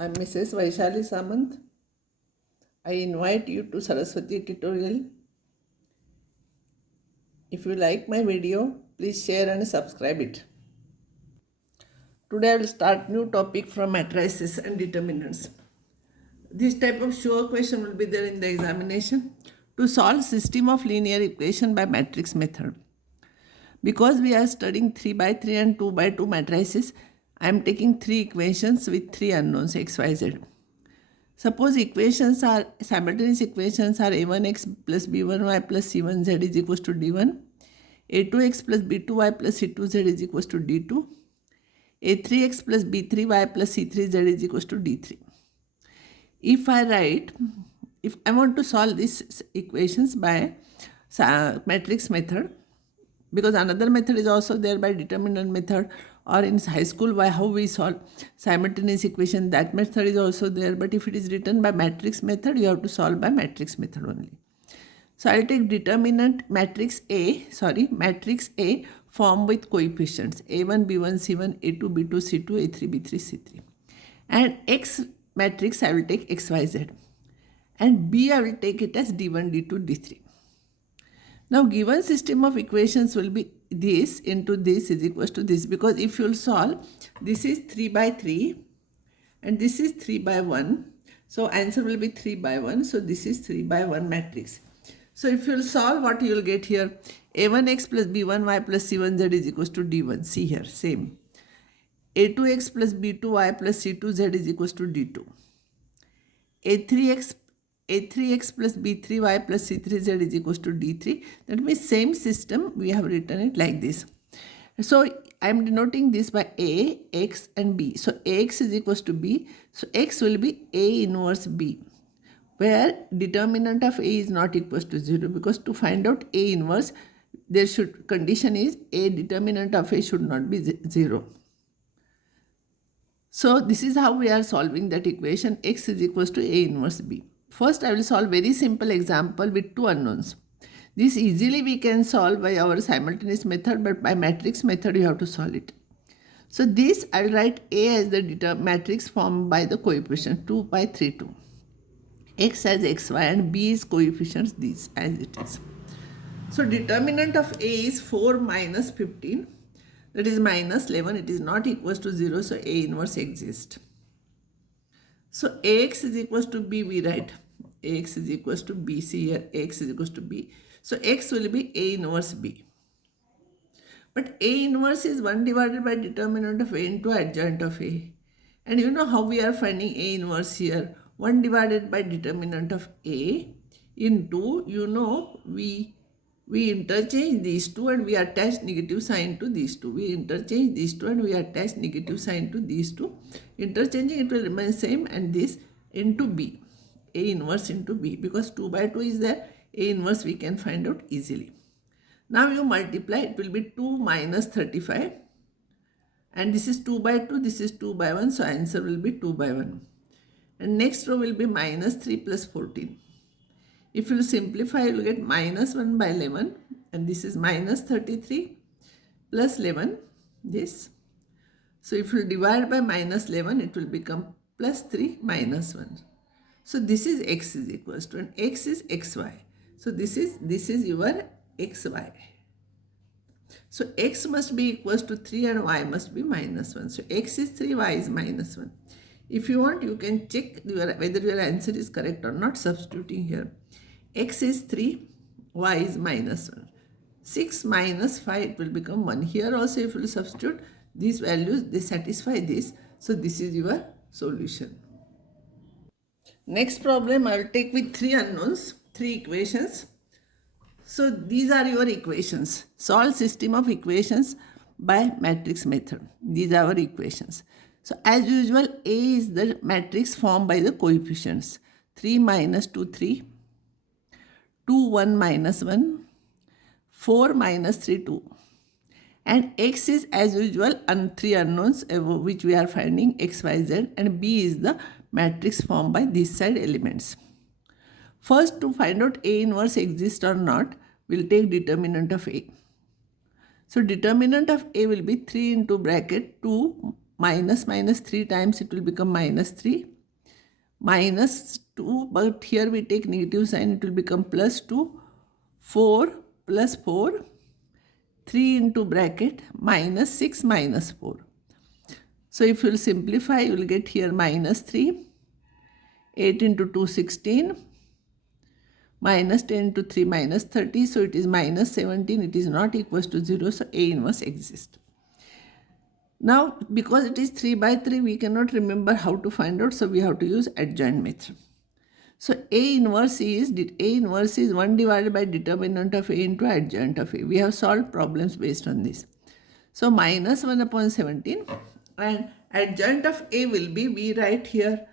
I'm Mrs. Vaishali Samant. I invite you to Saraswati tutorial. If you like my video, please share and subscribe it. Today I will start new topic from matrices and determinants. This type of sure question will be there in the examination. To solve system of linear equation by matrix method. Because we are studying 3 by 3 and 2 by 2 matrices, I am taking 3 equations with 3 unknowns x, y, z. Suppose simultaneous equations are a1x plus b1y plus c1z is equals to d1, a2x plus b2y plus c2z is equals to d2, a3x plus b3y plus c3z is equals to d3. If I want to solve these equations by matrix method, because another method is also there by determinant method, or in high school by how we solve simultaneous equation, that method is also there. But if it is written by matrix method, you have to solve by matrix method only. So I'll take determinant matrix A form with coefficients a1 b1 c1 a2 b2 c2 a3 b3 c3, and X matrix I will take x y z, and B I will take it as d1 d2 d3. Now given system of equations will be this into this is equals to this, because if you will solve, this is 3 by 3 and this is 3 by 1. So answer will be 3 by 1. So this is 3 by 1 matrix. So if you will solve, what you will get here, a1x plus b1y plus c1z is equals to d1. See here, same. a2x plus b2y plus c2z is equals to d2. a3x plus b3y plus c3z is equals to d3. That means same system, we have written it like this. So I am denoting this by a, x and b. So ax is equals to b. So x will be a inverse b, where determinant of a is not equals to 0, because to find out a inverse, condition is a determinant of a should not be 0. So this is how we are solving that equation, x is equals to a inverse b. First I will solve very simple example with 2 unknowns. This easily we can solve by our simultaneous method, but by matrix method you have to solve it. So this I will write A as the matrix formed by the coefficient 2 by 3 2. X as xy and B is coefficients these as it is. So determinant of A is 4 minus 15, that is minus 11, it is not equals to 0, so A inverse exists. So Ax is equals to B, we write Ax is equals to B. See here, Ax is equals to B. So X will be A inverse B. But A inverse is 1 divided by determinant of A into adjoint of A. And you know how we are finding A inverse here? 1 divided by determinant of A into, we interchange these two and we attach negative sign to these two. We interchange these two and we attach negative sign to these two. Interchanging, it will remain same, and this into B. A inverse into B, because 2 by 2 is there. A inverse we can find out easily. Now you multiply, it will be 2 minus 35. And this is 2 by 2, this is 2 by 1. So answer will be 2 by 1. And next row will be minus 3 plus 14. If you simplify, you will get minus 1 by 11, and this is minus 33 plus 11, this. So if you divide by minus 11, it will become plus 3 minus 1. So this is x is equals to, and x is xy. So this is your xy. So x must be equals to 3 and y must be minus 1. So x is 3, y is minus 1. If you want, you can check whether your answer is correct or not, substituting here. X is 3, y is minus 1. 6 minus 5, it will become 1. Here also if you substitute these values, they satisfy this. So this is your solution. Next problem I will take with 3 unknowns, 3 equations. So these are your equations. Solve system of equations by matrix method. These are our equations. So as usual, A is the matrix formed by the coefficients. 3 minus 2, 3. 2, 1 minus 1. 4 minus 3, 2. And X is as usual 3 unknowns which we are finding, X, Y, Z. And B is the matrix formed by this side elements. First, to find out A inverse exists or not, we'll take determinant of A. So determinant of A will be 3 into bracket 2 minus minus 3 times, it will become minus 3. Minus 2, but here we take negative sign, it will become plus 2. 4 plus 4, 3 into bracket, minus 6 minus 4. So if you will simplify, you will get here minus 3. 8 into 2, 16. Minus 10 into 3, minus 30. So it is minus 17. It is not equals to 0. So A inverse exists. Now, because it is 3 by 3, we cannot remember how to find out. So we have to use adjoint method. So A inverse is 1 divided by determinant of A into adjoint of A. We have solved problems based on this. So minus 1 upon 17, and adjoint of A will be, we write here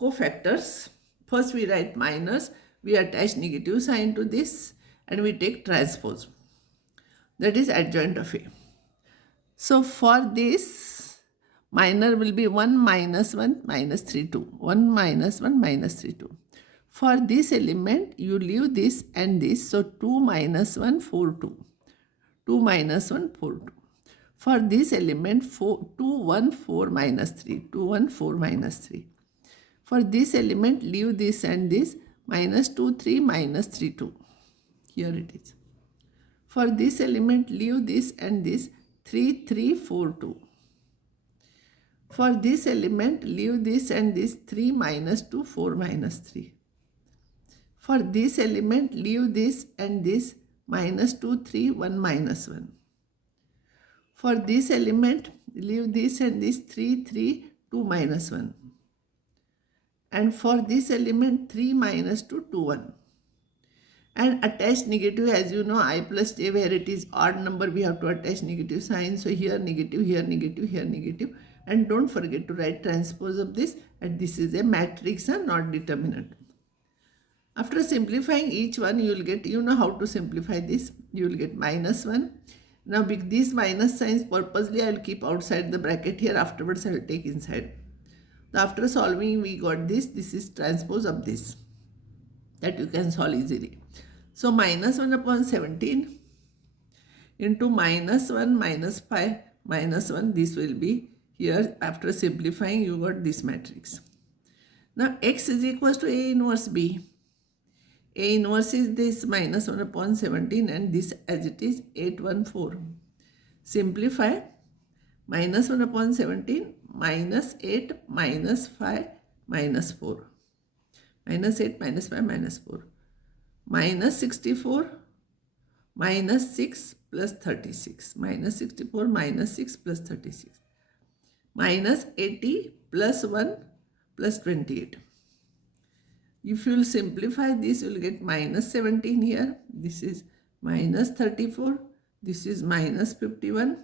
cofactors. First we write minus, we attach negative sign to this, and we take transpose. That is adjoint of A. So for this, minor will be 1 minus 1 minus 3 2. 1 minus 1 minus 3 2. For this element, you leave this and this. So 2 minus 1, 4 2. 2 minus 1, 4 2. For this element, 2 1 4 minus 3. 2 1 4 minus 3. For this element, leave this and this. Minus 2 3 minus 3 2. Here it is. For this element, leave this and this. 3 3 4 2. For this element, leave this and this. 3 minus 2 4 minus 3. For this element, leave this and this. Minus 2 3 1 minus 1. For this element, leave this and this. 3 3 2 minus 1. And for this element, 3 minus 2 2 1. And attach negative, as you know, I plus j, where it is odd number, we have to attach negative sign. So here negative, here negative, here negative. And don't forget to write transpose of this. And this is a matrix and not determinant. After simplifying each one, you will get, you know how to simplify this. You will get minus 1. Now with these minus signs, purposely I will keep outside the bracket here. Afterwards I will take inside. So after solving, we got this. This is transpose of this, that you can solve easily. So minus 1 upon 17 into minus 1 minus 5 minus 1. This will be here. After simplifying, you got this matrix. Now x is equals to A inverse B. A inverse is this minus 1 upon 17 and this as it is 814. Simplify. Minus 1 upon 17 minus 8 minus 5 minus 4. Minus 8 minus 5 minus 4. Minus 64 minus 6 plus 36. Minus 64 minus 6 plus 36. Minus 80 plus 1 plus 28. If you will simplify this, you will get minus 17 here. This is minus 34. This is minus 51.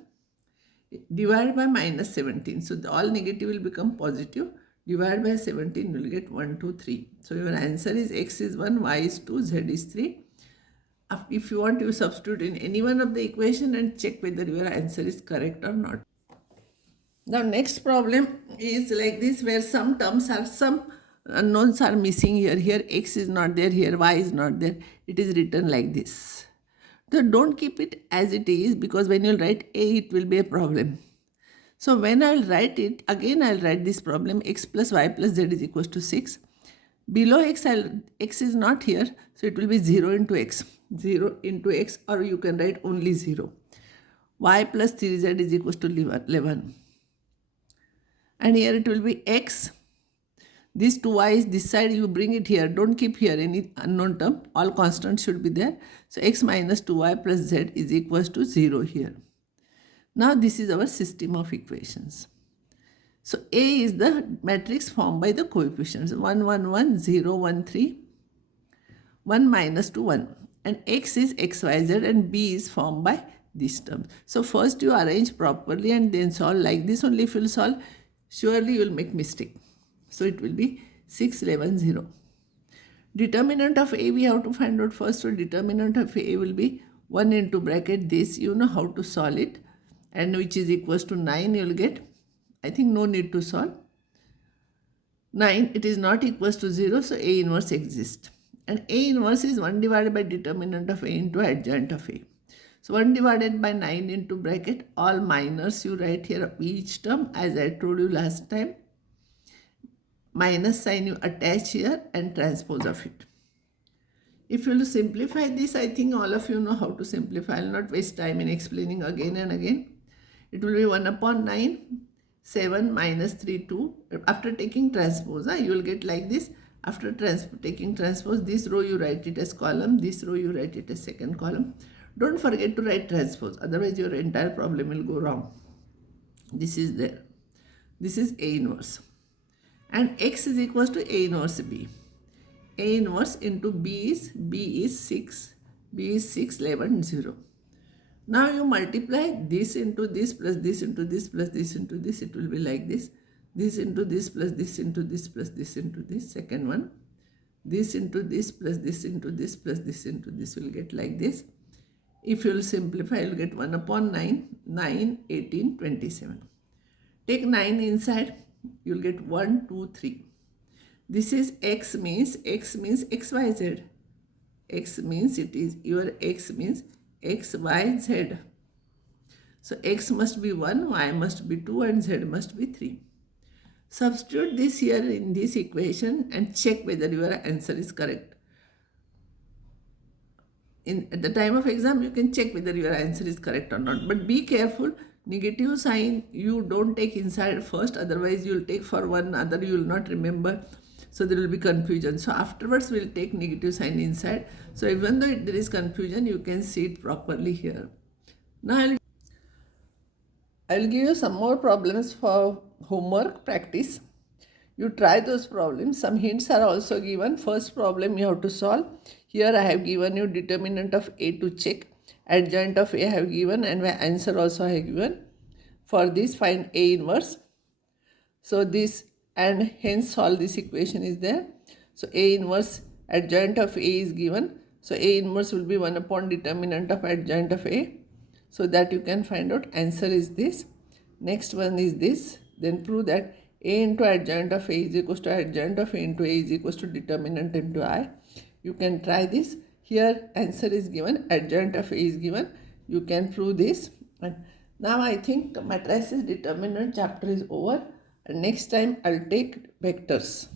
Divide by minus 17. So all negative will become positive. Divide by 17, you will get 1, 2, 3. So your answer is x is 1, y is 2, z is 3. If you want, you substitute in any one of the equation and check whether your answer is correct or not. Now next problem is like this, where some terms are, some unknowns are missing here. Here x is not there, here y is not there. It is written like this. So don't keep it as it is, because when you write A, it will be a problem. So when I will write it, again I will write this problem, x plus y plus z is equals to 6. Below x, x is not here, so it will be 0 into x. 0 into x, or you can write only 0. Y plus 3z is equals to 11. And here it will be x. This 2y is this side, you bring it here. Don't keep here any unknown term. All constants should be there. So x minus 2y plus z is equals to 0 here. Now this is our system of equations. So A is the matrix formed by the coefficients 1, 1, 1, 0, 1, 3, 1 minus 2, 1. And x is x, y, z, and B is formed by these terms. So first you arrange properly and then solve. Like this only if you will solve, surely you will make mistake. So it will be 6, 11, 0. Determinant of A we have to find out first. So determinant of A will be 1 into bracket this. You know how to solve it. And which is equals to 9 you will get. I think no need to solve. 9, it is not equals to 0. So A inverse exists. And A inverse is 1 divided by determinant of A into adjoint of A. So 1 divided by 9 into bracket, all minors you write here each term as I told you last time. Minus sign you attach here and transpose of it. If you will simplify this, I think all of you know how to simplify. I will not waste time in explaining again and again. It will be 1 upon 9, 7 minus 3, 2. After taking transpose, you will get like this. After taking transpose, this row you write it as column, this row you write it as second column. Don't forget to write transpose, otherwise your entire problem will go wrong. This is there. This is A inverse. And X is equals to A inverse B. A inverse into B is 6. B is 6, 11, 0. Now you multiply this into this plus this into this plus this into this. It will be like this. This into this plus this into this plus this into this. Second one. This into this plus this into this plus this into this will get like this. If you will simplify, you will get 1 upon 9, 9, 18, 27. Take 9 inside. You will get 1, 2, 3. This is X means XYZ. X means it is your X means XYZ. So X must be 1, Y must be 2 and Z must be 3. Substitute this here in this equation and check whether your answer is correct. At the time of exam, you can check whether your answer is correct or not. But be careful, negative sign you don't take inside first, otherwise you will take for one, other you will not remember. So there will be confusion. So afterwards we will take negative sign inside. So even though there is confusion, you can see it properly here. Now I will give you some more problems for homework practice. You try those problems. Some hints are also given. First problem you have to solve. Here I have given you determinant of A to check. Adjoint of A I have given and my answer also I have given. For this find A inverse. So this and hence solve this equation is there. So A inverse adjoint of A is given. So A inverse will be 1 upon determinant of adjoint of A. So that you can find out answer is this. Next one is this. Then prove that A into adjoint of A is equals to adjoint of A into A is equals to determinant into I. You can try this. Here answer is given. Adjoint of A is given. You can prove this. And now I think matrices determinant chapter is over. And next time I'll take vectors.